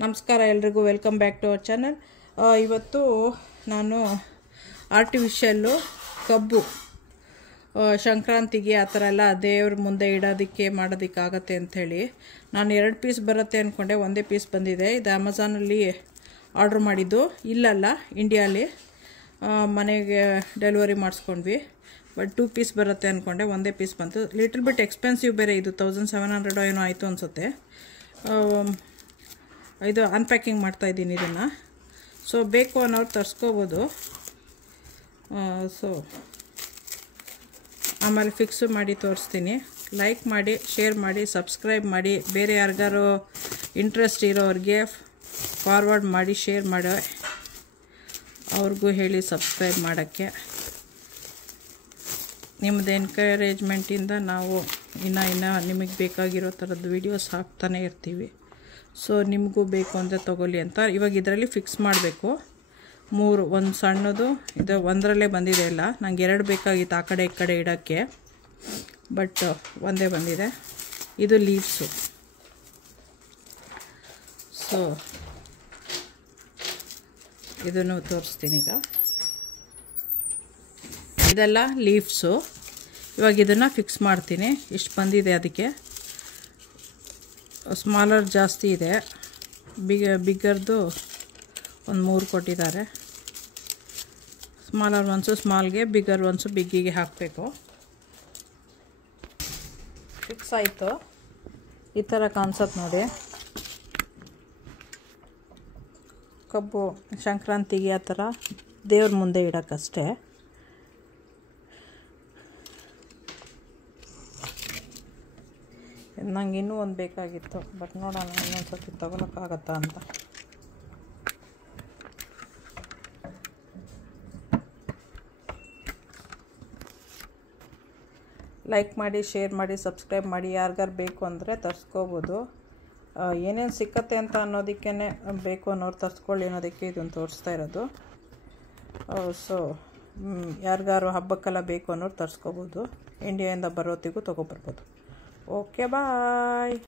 ನಮಸ್ಕಾರ ಎಲ್ರಿಗೂ welcome back to our channel. ಇವತ್ತು ನಾನು ಆರ್ಟಿಫಿಷಿಯಲ್ಲು ಕಬ್ಬು ಸಂಕ್ರಾಂತಿಗೆ ಆ ಥರ ಎಲ್ಲ ದೇವ್ರ ಮುಂದೆ ಇಡೋದಕ್ಕೆ ಮಾಡೋದಕ್ಕಾಗತ್ತೆ ಅಂಥೇಳಿ ನಾನು 2 ಪೀಸ್ ಬರುತ್ತೆ ಅಂದ್ಕೊಂಡೆ. ಒಂದೇ ಪೀಸ್ ಬಂದಿದೆ. ಇದು ಅಮೆಝಾನಲ್ಲಿ ಆರ್ಡ್ರ್ ಮಾಡಿದ್ದು, ಇಲ್ಲಲ್ಲ ಇಂಡಿಯಾಲಿ ಮನೆಗೆ ಡೆಲಿವರಿ ಮಾಡಿಸ್ಕೊಂಡ್ವಿ. ಬಟ್ 2 ಪೀಸ್ ಬರುತ್ತೆ ಅಂದ್ಕೊಂಡೆ, ಒಂದೇ ಪೀಸ್ ಬಂತು. ಲಿಟಲ್ ಬಿಟ್ ಎಕ್ಸ್ಪೆನ್ಸಿವ್ ಬೇರೆ. ಇದು 1700 ಏನೋ ಆಯಿತು ಅನಿಸುತ್ತೆ. ಇದು ಅನ್ಪ್ಯಾಕಿಂಗ್ ಮಾಡ್ತಾಯಿದ್ದೀನಿ ಇದನ್ನು. ಸೊ ಬೇಕು ಅನ್ನೋರು ತರಿಸ್ಕೋಬೋದು. ಸೊ ಆಮೇಲೆ ಫಿಕ್ಸು ಮಾಡಿ ತೋರಿಸ್ತೀನಿ. ಲೈಕ್ ಮಾಡಿ, ಶೇರ್ ಮಾಡಿ, ಸಬ್ಸ್ಕ್ರೈಬ್ ಮಾಡಿ. ಬೇರೆ ಯಾರಿಗಾರು ಇಂಟ್ರೆಸ್ಟ್ ಇರೋರಿಗೆ ಫಾರ್ವರ್ಡ್ ಮಾಡಿ, ಶೇರ್ ಮಾಡೋ ಅವ್ರಿಗೂ ಹೇಳಿ ಸಬ್ಸ್ಕ್ರೈಬ್ ಮಾಡೋಕ್ಕೆ. ನಿಮ್ಮದು ಎನ್ಕರೇಜ್ಮೆಂಟಿಂದ ನಾವು ಇನ್ನು ನಿಮಗೆ ಬೇಕಾಗಿರೋ ಥರದ್ದು ವೀಡಿಯೋಸ್ ಹಾಕ್ತಾನೆ ಇರ್ತೀವಿ. ಸೊ ನಿಮಗೂ ಬೇಕು ಅಂದರೆ ತೊಗೊಳ್ಳಿ ಅಂತ. ಇವಾಗ ಇದರಲ್ಲಿ ಫಿಕ್ಸ್ ಮಾಡಬೇಕು. 3, ಒಂದು ಸಣ್ಣದು, ಇದು ಒಂದರಲ್ಲೇ ಬಂದಿದೆ. ಇಲ್ಲ, ನನಗೆ 2 ಬೇಕಾಗಿತ್ತು ಆ ಕಡೆ ಈ ಕಡೆ ಇಡೋಕ್ಕೆ, ಬಟ್ ಒಂದೇ ಬಂದಿದೆ. ಇದು ಲೀವ್ಸು. ಸೊ ಇದನ್ನು ತೋರಿಸ್ತೀನಿ ಈಗ. ಇದೆಲ್ಲ ಲೀವ್ಸು. ಇವಾಗ ಇದನ್ನು ಫಿಕ್ಸ್ ಮಾಡ್ತೀನಿ. ಇಷ್ಟು ಬಂದಿದೆ. ಅದಕ್ಕೆ ಸ್ಮಾಲರ್ ಜಾಸ್ತಿ ಇದೆ. ಬಿಗ್ಗರ್ದು ಒಂದು 3 ಕೊಟ್ಟಿದ್ದಾರೆ. ಸ್ಮಾಲರ್ ಒನ್ಸು ಸ್ಮಾಲ್ಗೆ, ಬಿಗ್ಗರ್ ಒನ್ಸು ಬಿಗ್ಗಿಗೆ ಹಾಕಬೇಕು. ಫಿಕ್ಸ್ ಆಯಿತು. ಈ ಥರ ಕಾಣಿಸುತ್ತೆ ನೋಡಿ. ಕಬ್ಬು ಸಂಕ್ರಾಂತಿಗೆ ಆ ಥರ ದೇವ್ರ ಮುಂದೆ ಇಡೋಕ್ಕಷ್ಟೇ. ನಂಗೆ ಇನ್ನೂ ಒಂದು ಬೇಕಾಗಿತ್ತು, ಬಟ್ ನೋಡೋಣ ಇನ್ನೊಂದು ಸರ್ತಿ ತೊಗೊಳಕ್ಕಾಗತ್ತಾ ಅಂತ. ಲೈಕ್ ಮಾಡಿ, ಶೇರ್ ಮಾಡಿ, ಸಬ್ಸ್ಕ್ರೈಬ್ ಮಾಡಿ. ಯಾರಿಗಾರು ಬೇಕು ಅಂದರೆ ತರಿಸ್ಕೋಬೋದು. ಏನೇನು ಸಿಕ್ಕತ್ತೆ ಅಂತ ಅನ್ನೋದಕ್ಕೇ ಬೇಕು ಅನ್ನೋರು ತರಿಸ್ಕೊಳ್ಳಿ ಅನ್ನೋದಕ್ಕೆ ಇದನ್ನು ತೋರಿಸ್ತಾ ಇರೋದು. ಸೊ ಯಾರಿಗಾರು ಹಬ್ಬಕ್ಕೆಲ್ಲ ಬೇಕು ಅನ್ನೋರು ತರಿಸ್ಕೋಬೋದು. ಇಂಡಿಯಾದಿಂದ ಬರೋತ್ತಿಗೂ ತೊಗೊಬರ್ಬೋದು. ಓಕೆ, ಬಾಯ್.